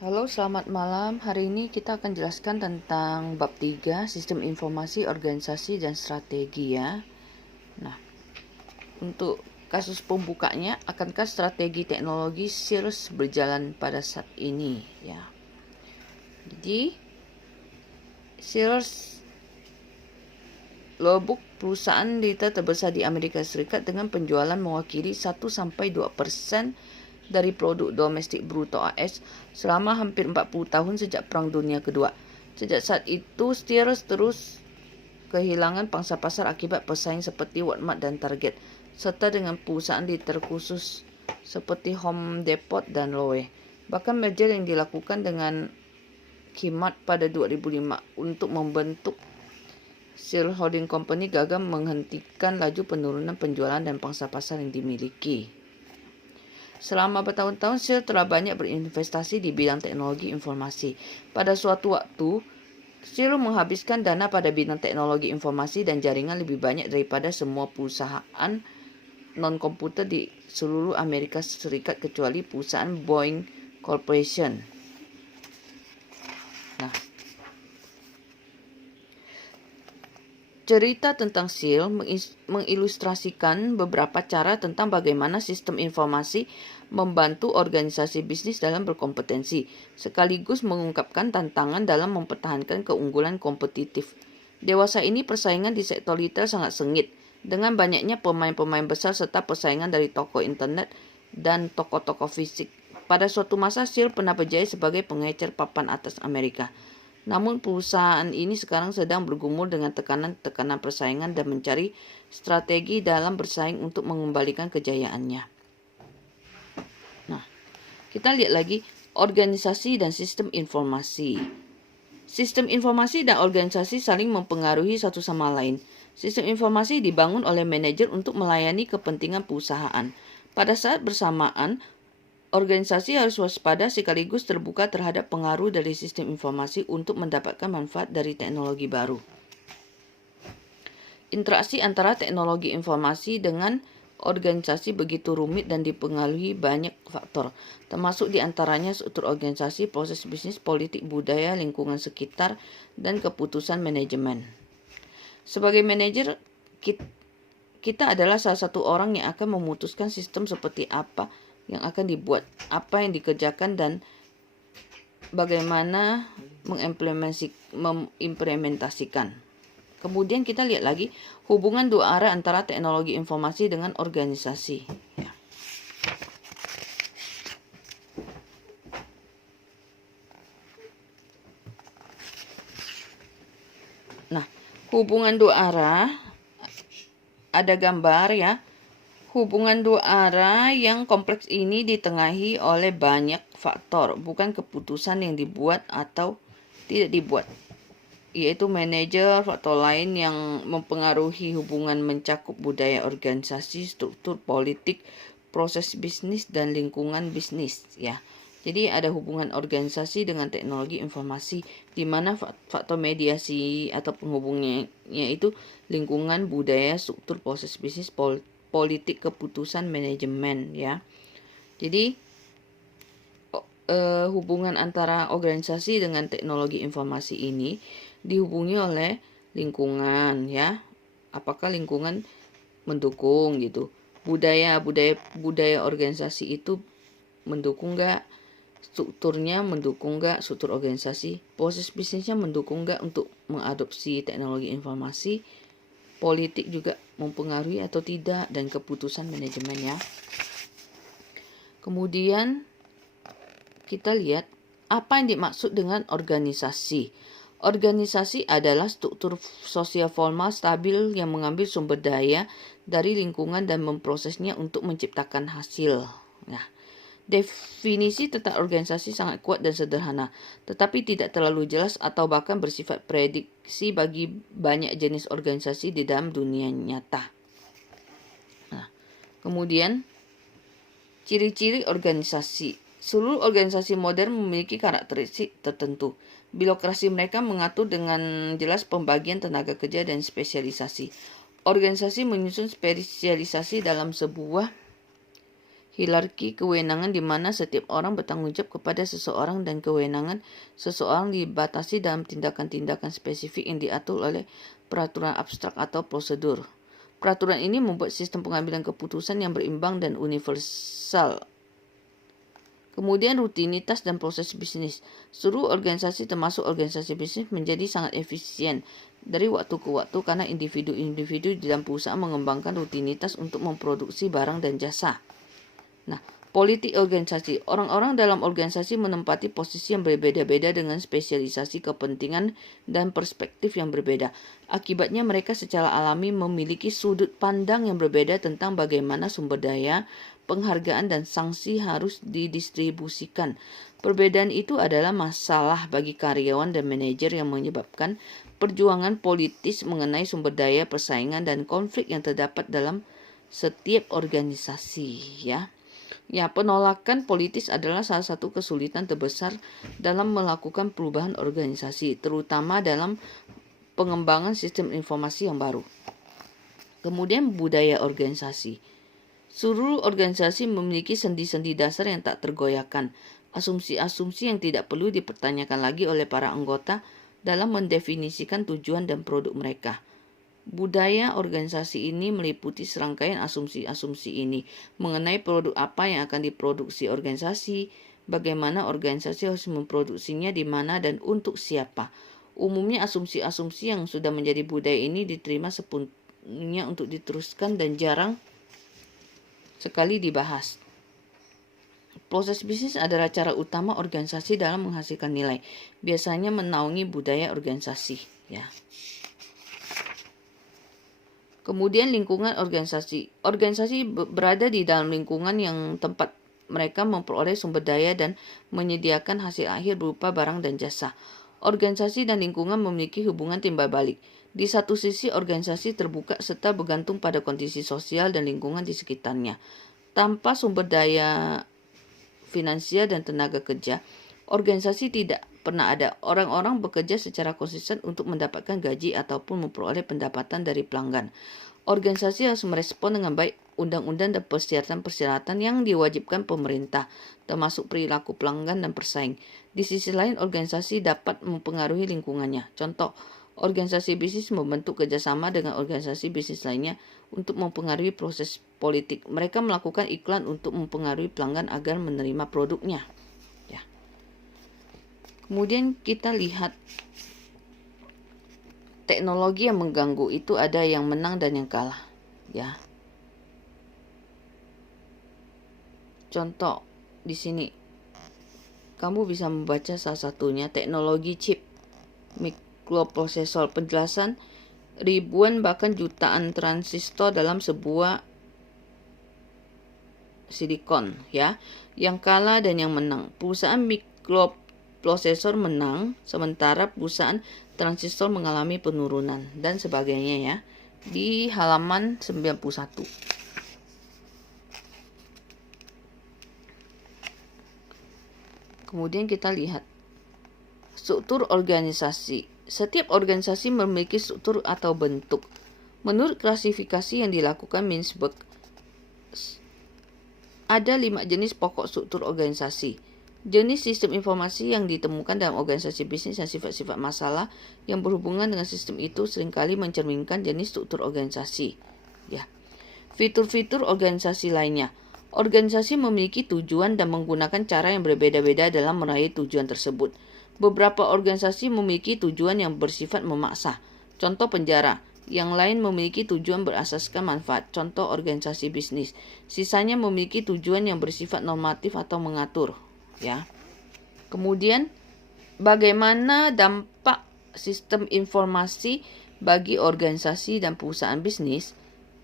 Halo, selamat malam. Hari ini kita akan jelaskan tentang bab 3, Sistem Informasi, Organisasi, dan Strategi ya. Nah, untuk kasus pembukanya, akankah strategi teknologi Sears berjalan pada saat ini ya. Jadi, Sears Lubbock perusahaan retail terbesar di Amerika Serikat dengan penjualan mewakili 1-2% dari produk domestik bruto AS selama hampir 40 tahun sejak Perang Dunia Kedua. Sejak saat itu, Sears terus kehilangan pangsa pasar akibat pesaing seperti Walmart dan Target, serta dengan perusahaan retail khusus seperti Home Depot dan Lowe. Bahkan merger yang dilakukan dengan Kmart pada 2005 untuk membentuk Sears Holding Company gagal menghentikan laju penurunan penjualan dan pangsa pasar yang dimiliki. Selama bertahun-tahun, Sears telah banyak berinvestasi di bidang teknologi informasi. Pada suatu waktu, Sears menghabiskan dana pada bidang teknologi informasi dan jaringan lebih banyak daripada semua perusahaan non-komputer di seluruh Amerika Serikat kecuali perusahaan Boeing Corporation. Nah, cerita tentang Sears mengilustrasikan beberapa cara tentang bagaimana sistem informasi membantu organisasi bisnis dalam berkompetensi, sekaligus mengungkapkan tantangan dalam mempertahankan keunggulan kompetitif. Dewasa ini persaingan di sektor retail sangat sengit, dengan banyaknya pemain-pemain besar serta persaingan dari toko internet dan toko-toko fisik. Pada suatu masa, Sears pernah berjaya sebagai pengecer papan atas Amerika. Namun perusahaan ini sekarang sedang bergumul dengan tekanan persaingan dan mencari strategi dalam bersaing untuk mengembalikan kejayaannya. Nah, kita lihat lagi organisasi dan sistem informasi. Sistem informasi dan organisasi saling mempengaruhi satu sama lain. Sistem informasi dibangun oleh manajer untuk melayani kepentingan perusahaan. Pada saat bersamaan, organisasi harus waspada sekaligus terbuka terhadap pengaruh dari sistem informasi untuk mendapatkan manfaat dari teknologi baru. Interaksi antara teknologi informasi dengan organisasi begitu rumit dan dipengaruhi banyak faktor, termasuk diantaranya struktur organisasi, proses bisnis, politik, budaya, lingkungan sekitar, dan keputusan manajemen. Sebagai manajer, kita adalah salah satu orang yang akan memutuskan sistem seperti apa yang akan dibuat, apa yang dikerjakan, dan bagaimana mengimplementasikan. Kemudian kita lihat lagi hubungan dua arah antara teknologi informasi dengan organisasi. Ya. Nah, hubungan dua arah, ada gambar ya. Hubungan dua arah yang kompleks ini ditengahi oleh banyak faktor, bukan keputusan yang dibuat atau tidak dibuat, yaitu manajer. Faktor lain yang mempengaruhi hubungan mencakup budaya organisasi, struktur politik, proses bisnis, dan lingkungan bisnis ya. Jadi ada hubungan organisasi dengan teknologi informasi, di mana faktor mediasi atau penghubungnya itu lingkungan, budaya, struktur, proses bisnis, politik, keputusan, manajemen ya. Jadi hubungan antara organisasi dengan teknologi informasi ini dihubungi oleh lingkungan ya. Apakah lingkungan mendukung gitu? Budaya organisasi itu mendukung nggak? Strukturnya mendukung nggak? Struktur organisasi, proses bisnisnya mendukung nggak untuk mengadopsi teknologi informasi? Politik juga mempengaruhi atau tidak, dan keputusan manajemen ya. Kemudian kita lihat apa yang dimaksud dengan organisasi. Organisasi adalah struktur sosial formal stabil yang mengambil sumber daya dari lingkungan dan memprosesnya untuk menciptakan hasil. Nah, definisi tentang organisasi sangat kuat dan sederhana, tetapi tidak terlalu jelas atau bahkan bersifat prediksi bagi banyak jenis organisasi di dalam dunia nyata. Nah, kemudian ciri-ciri organisasi. Seluruh organisasi modern memiliki karakteristik tertentu. Birokrasi mereka mengatur dengan jelas pembagian tenaga kerja dan spesialisasi. Organisasi menyusun spesialisasi dalam sebuah hierarki kewenangan di mana setiap orang bertanggung jawab kepada seseorang dan kewenangan seseorang dibatasi dalam tindakan-tindakan spesifik yang diatur oleh peraturan abstrak atau prosedur. Peraturan ini membuat sistem pengambilan keputusan yang berimbang dan universal. Kemudian rutinitas dan proses bisnis. Seluruh organisasi termasuk organisasi bisnis menjadi sangat efisien dari waktu ke waktu karena individu-individu di dalam perusahaan mengembangkan rutinitas untuk memproduksi barang dan jasa. Nah, politik organisasi. Orang-orang dalam organisasi menempati posisi yang berbeda-beda dengan spesialisasi kepentingan dan perspektif yang berbeda. Akibatnya mereka secara alami memiliki sudut pandang yang berbeda tentang bagaimana sumber daya, penghargaan dan sanksi harus didistribusikan. Perbedaan itu adalah masalah bagi karyawan dan manajer yang menyebabkan perjuangan politis mengenai sumber daya, persaingan dan konflik yang terdapat dalam setiap organisasi, ya. Ya, penolakan politis adalah salah satu kesulitan terbesar dalam melakukan perubahan organisasi, terutama dalam pengembangan sistem informasi yang baru. Kemudian budaya organisasi. Seluruh organisasi memiliki sendi-sendi dasar yang tak tergoyahkan, asumsi-asumsi yang tidak perlu dipertanyakan lagi oleh para anggota dalam mendefinisikan tujuan dan produk mereka. Budaya organisasi ini meliputi serangkaian asumsi-asumsi ini mengenai produk apa yang akan diproduksi organisasi, bagaimana organisasi harus memproduksinya, di mana dan untuk siapa. Umumnya asumsi-asumsi yang sudah menjadi budaya ini diterima sepenuhnya untuk diteruskan dan jarang sekali dibahas. Proses bisnis adalah cara utama organisasi dalam menghasilkan nilai, biasanya menaungi budaya organisasi, ya. Kemudian lingkungan organisasi. Organisasi berada di dalam lingkungan yang tempat mereka memperoleh sumber daya dan menyediakan hasil akhir berupa barang dan jasa. Organisasi dan lingkungan memiliki hubungan timbal balik. Di satu sisi, organisasi terbuka serta bergantung pada kondisi sosial dan lingkungan di sekitarnya. Tanpa sumber daya finansial dan tenaga kerja, organisasi tidak pernah ada. Orang-orang bekerja secara konsisten untuk mendapatkan gaji ataupun memperoleh pendapatan dari pelanggan. Organisasi harus merespon dengan baik undang-undang dan persyaratan-persyaratan yang diwajibkan pemerintah, termasuk perilaku pelanggan dan persaing. Di sisi lain, organisasi dapat mempengaruhi lingkungannya. Contoh, organisasi bisnis membentuk kerjasama dengan organisasi bisnis lainnya untuk mempengaruhi proses politik. Mereka melakukan iklan untuk mempengaruhi pelanggan agar menerima produknya. Ya. Kemudian kita lihat teknologi yang mengganggu itu ada yang menang dan yang kalah, ya. Contoh di sini kamu bisa membaca salah satunya teknologi chip mikroprosesor, penjelasan ribuan bahkan jutaan transistor dalam sebuah silikon, ya. Yang kalah dan yang menang. Perusahaan mikroprosesor menang, sementara perusahaan transistor mengalami penurunan dan sebagainya, ya. Di halaman 91. Kemudian kita lihat struktur organisasi. Setiap organisasi memiliki struktur atau bentuk. Menurut klasifikasi yang dilakukan Mintzberg, ada 5 jenis pokok struktur organisasi. Jenis sistem informasi yang ditemukan dalam organisasi bisnis dan sifat-sifat masalah yang berhubungan dengan sistem itu seringkali mencerminkan jenis struktur organisasi. Ya. Fitur-fitur organisasi lainnya. Organisasi memiliki tujuan dan menggunakan cara yang berbeda-beda dalam meraih tujuan tersebut. Beberapa organisasi memiliki tujuan yang bersifat memaksa. Contoh penjara. Yang lain memiliki tujuan berasaskan manfaat. Contoh organisasi bisnis. Sisanya memiliki tujuan yang bersifat normatif atau mengatur. Ya. Kemudian bagaimana dampak sistem informasi bagi organisasi dan perusahaan bisnis?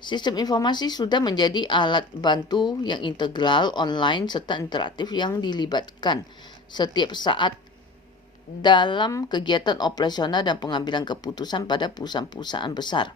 Sistem informasi sudah menjadi alat bantu yang integral, online serta interaktif yang dilibatkan setiap saat dalam kegiatan operasional dan pengambilan keputusan pada perusahaan-perusahaan besar.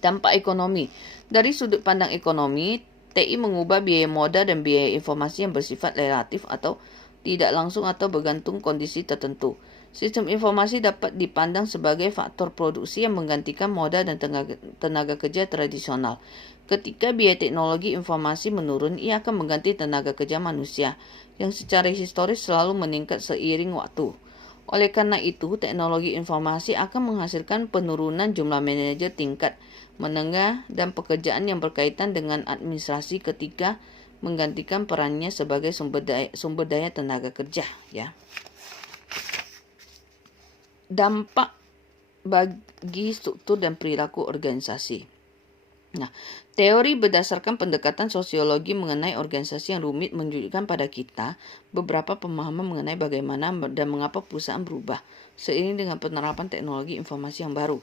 Dampak ekonomi. Dari sudut pandang ekonomi, TI mengubah biaya modal dan biaya informasi yang bersifat relatif atau tidak langsung atau bergantung kondisi tertentu. Sistem informasi dapat dipandang sebagai faktor produksi yang menggantikan modal dan tenaga kerja tradisional. Ketika biaya teknologi informasi menurun, ia akan mengganti tenaga kerja manusia yang secara historis selalu meningkat seiring waktu. Oleh karena itu, teknologi informasi akan menghasilkan penurunan jumlah manajer tingkat menengah dan pekerjaan yang berkaitan dengan administrasi ketika menggantikan perannya sebagai sumber daya tenaga kerja, ya. Dampak bagi struktur dan perilaku organisasi. Nah, teori berdasarkan pendekatan sosiologi mengenai organisasi yang rumit menunjukkan pada kita beberapa pemahaman mengenai bagaimana dan mengapa perusahaan berubah seiring dengan penerapan teknologi informasi yang baru.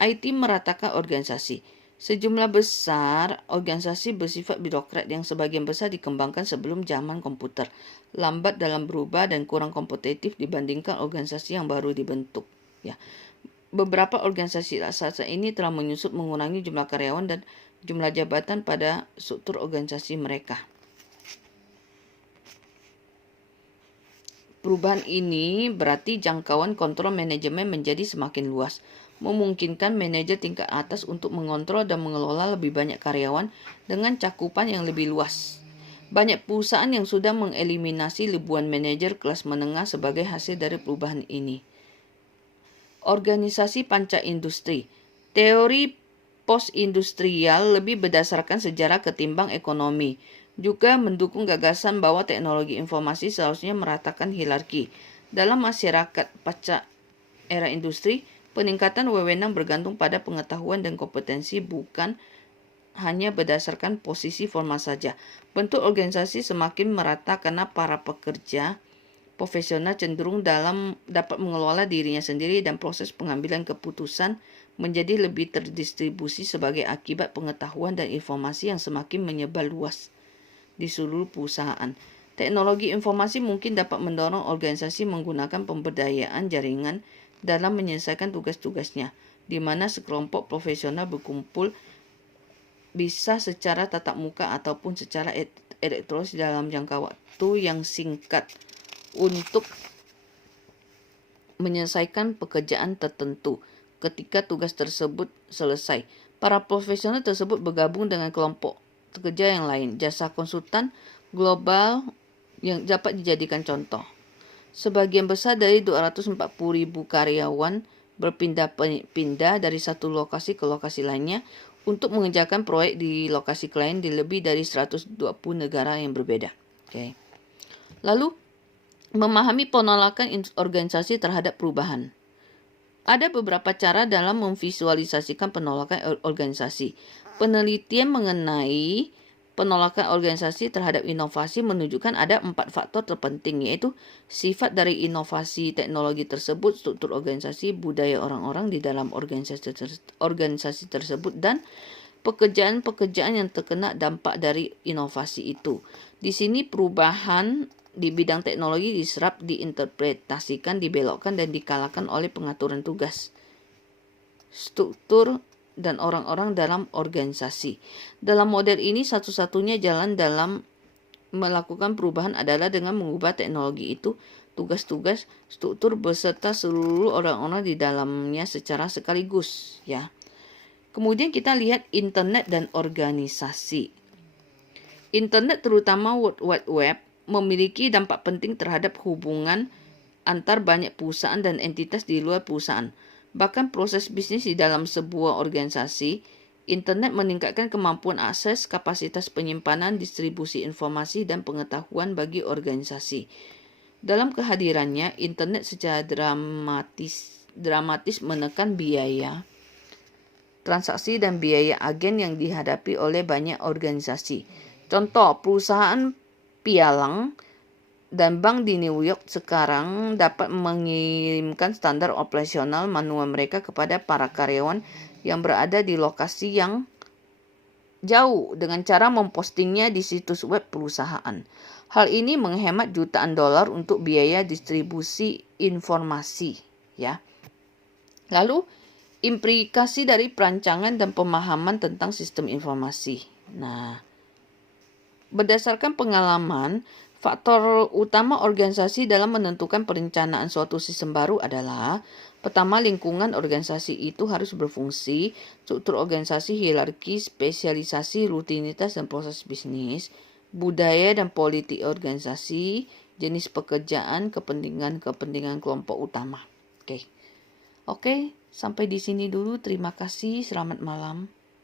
IT meratakan organisasi. Sejumlah besar organisasi bersifat birokrat yang sebagian besar dikembangkan sebelum zaman komputer, lambat dalam berubah dan kurang kompetitif dibandingkan organisasi yang baru dibentuk. Ya. Beberapa organisasi raksasa ini telah menyusup mengurangi jumlah karyawan dan jumlah jabatan pada struktur organisasi mereka. Perubahan ini berarti jangkauan kontrol manajemen menjadi semakin luas, memungkinkan manajer tingkat atas untuk mengontrol dan mengelola lebih banyak karyawan dengan cakupan yang lebih luas. Banyak perusahaan yang sudah mengeliminasi ribuan manajer kelas menengah sebagai hasil dari perubahan ini. Organisasi panca industri. Teori post-industrial lebih berdasarkan sejarah ketimbang ekonomi. Juga mendukung gagasan bahwa teknologi informasi seharusnya meratakan hierarki. Dalam masyarakat pasca era industri, peningkatan wewenang bergantung pada pengetahuan dan kompetensi bukan hanya berdasarkan posisi formal saja. Bentuk organisasi semakin merata karena para pekerja profesional cenderung dapat mengelola dirinya sendiri dan proses pengambilan keputusan menjadi lebih terdistribusi sebagai akibat pengetahuan dan informasi yang semakin menyebar luas di seluruh perusahaan. Teknologi informasi mungkin dapat mendorong organisasi menggunakan pemberdayaan jaringan dalam menyelesaikan tugas-tugasnya, di mana sekelompok profesional berkumpul bisa secara tatap muka ataupun secara elektronik dalam jangka waktu yang singkat untuk menyelesaikan pekerjaan tertentu. Ketika tugas tersebut selesai, para profesional tersebut bergabung dengan kelompok kerja yang lain. Jasa konsultan global yang dapat dijadikan contoh. Sebagian besar dari 240.000 karyawan berpindah-pindah dari satu lokasi ke lokasi lainnya untuk mengerjakan proyek di lokasi lain di lebih dari 120 negara yang berbeda. Okay. Lalu, memahami penolakan organisasi terhadap perubahan. Ada beberapa cara dalam memvisualisasikan penolakan organisasi. Penelitian mengenai penolakan organisasi terhadap inovasi menunjukkan ada 4 faktor terpenting, yaitu sifat dari inovasi teknologi tersebut, struktur organisasi, budaya orang-orang di dalam organisasi tersebut, dan pekerjaan-pekerjaan yang terkena dampak dari inovasi itu. Di sini perubahan di bidang teknologi diserap, diinterpretasikan, dibelokkan, dan dikalahkan oleh pengaturan tugas, struktur, dan orang-orang dalam organisasi. Dalam model ini, satu-satunya jalan dalam melakukan perubahan adalah dengan mengubah teknologi itu, tugas-tugas, struktur, beserta seluruh orang-orang di dalamnya secara sekaligus. Ya. Kemudian kita lihat internet dan organisasi. Internet, terutama World Wide Web, memiliki dampak penting terhadap hubungan antar banyak perusahaan dan entitas di luar perusahaan. Bahkan proses bisnis di dalam sebuah organisasi, internet meningkatkan kemampuan akses, kapasitas penyimpanan, distribusi informasi, dan pengetahuan bagi organisasi. Dalam kehadirannya, internet secara dramatis menekan biaya transaksi dan biaya agen yang dihadapi oleh banyak organisasi. Contoh, perusahaan pialang dan bank di New York sekarang dapat mengirimkan standar operasional manual mereka kepada para karyawan yang berada di lokasi yang jauh dengan cara mempostingnya di situs web perusahaan. Hal ini menghemat jutaan dolar untuk biaya distribusi informasi, ya. Lalu, implikasi dari perancangan dan pemahaman tentang sistem informasi. Nah, berdasarkan pengalaman, Faktor utama organisasi dalam menentukan perencanaan suatu sistem baru adalah: pertama, lingkungan organisasi itu harus berfungsi, struktur organisasi, hierarki, spesialisasi, rutinitas, dan proses bisnis, budaya dan politik organisasi, jenis pekerjaan, kepentingan kelompok utama. Oke, sampai di sini dulu. Terima kasih. Selamat malam.